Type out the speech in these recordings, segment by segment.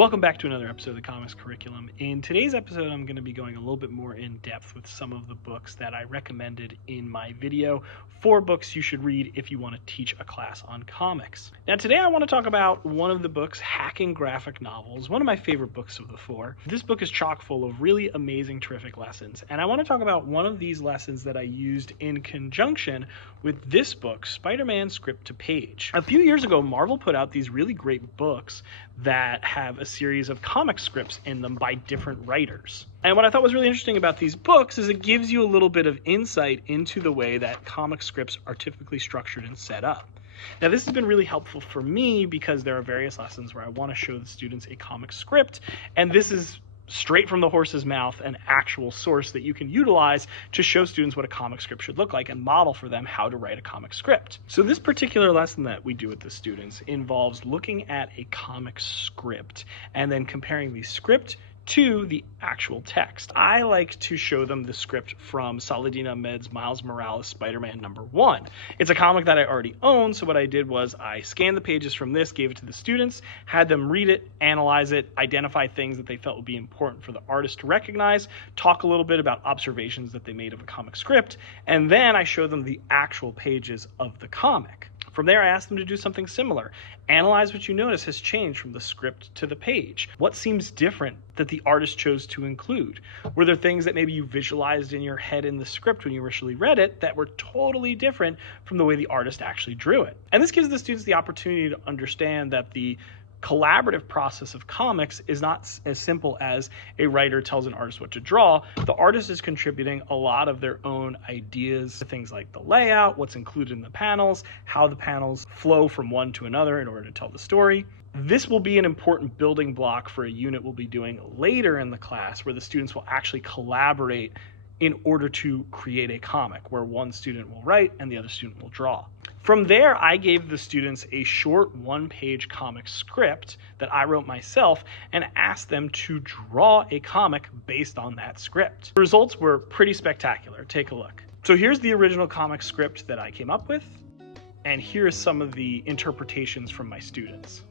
Welcome back to another episode of the Comics Curriculum. In today's episode, I'm going to be going a little bit more in depth with some of the books that I recommended in my video. 4 books you should read if you want to teach a class on comics. Now today I want to talk about one of the books, Hacking Graphic Novels, one of my favorite books of the 4. This book is chock full of really amazing, terrific lessons, and I want to talk about one of these lessons that I used in conjunction with this book, Spider-Man Script to Page. A few years ago, Marvel put out these really great books that have a series of comic scripts in them by different writers. And what I thought was really interesting about these books is it gives you a little bit of insight into the way that comic scripts are typically structured and set up. Now, this has been really helpful for me because there are various lessons where I want to show the students a comic script, and this is straight from the horse's mouth, an actual source that you can utilize to show students what a comic script should look like and model for them how to write a comic script. So this particular lesson that we do with the students involves looking at a comic script and then comparing the script to the actual text. I like to show them the script from Saladin Ahmed's Miles Morales Spider-Man #1. It's a comic that I already own, so what I did was I scanned the pages from this, gave it to the students, had them read it, analyze it, identify things that they felt would be important for the artist to recognize, talk a little bit about observations that they made of a comic script, and then I showed them the actual pages of the comic. From there, I asked them to do something similar. Analyze what you notice has changed from the script to the page. What seems different that the artist chose to include? Were there things that maybe you visualized in your head in the script when you initially read it that were totally different from the way the artist actually drew it? And this gives the students the opportunity to understand that the collaborative process of comics is not as simple as a writer tells an artist what to draw. The artist is contributing a lot of their own ideas, things like the layout, what's included in the panels, how the panels flow from one to another in order to tell the story. This will be an important building block for a unit we'll be doing later in the class where the students will actually collaborate in order to create a comic where one student will write and the other student will draw. From there, I gave the students a short 1-page comic script that I wrote myself and asked them to draw a comic based on that script. The results were pretty spectacular. Take a look. So here's the original comic script that I came up with, and here's some of the interpretations from my students.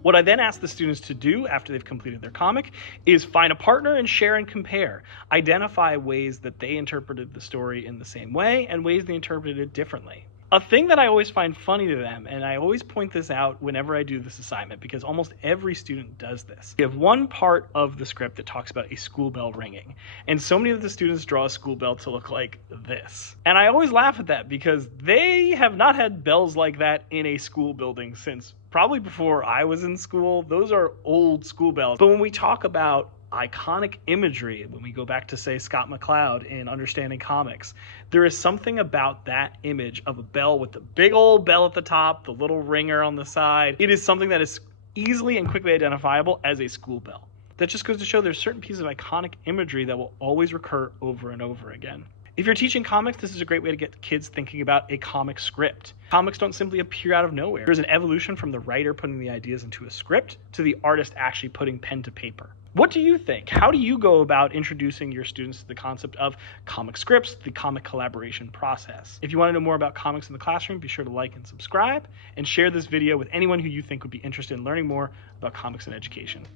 What I then ask the students to do after they've completed their comic is find a partner and share and compare. Identify ways that they interpreted the story in the same way and ways they interpreted it differently. A thing that I always find funny to them, and I always point this out whenever I do this assignment because almost every student does this. We have one part of the script that talks about a school bell ringing, and so many of the students draw a school bell to look like this. And I always laugh at that because they have not had bells like that in a school building since probably before I was in school. Those are old school bells. But when we talk about iconic imagery, when we go back to, say, Scott McCloud in Understanding Comics, there is something about that image of a bell with the big old bell at the top, the little ringer on the side. It is something that is easily and quickly identifiable as a school bell. That just goes to show there's certain pieces of iconic imagery that will always recur over and over again. If you're teaching comics, this is a great way to get kids thinking about a comic script. Comics don't simply appear out of nowhere. There's an evolution from the writer putting the ideas into a script to the artist actually putting pen to paper. What do you think? How do you go about introducing your students to the concept of comic scripts, the comic collaboration process? If you want to know more about comics in the classroom, be sure to like and subscribe and share this video with anyone who you think would be interested in learning more about comics and education.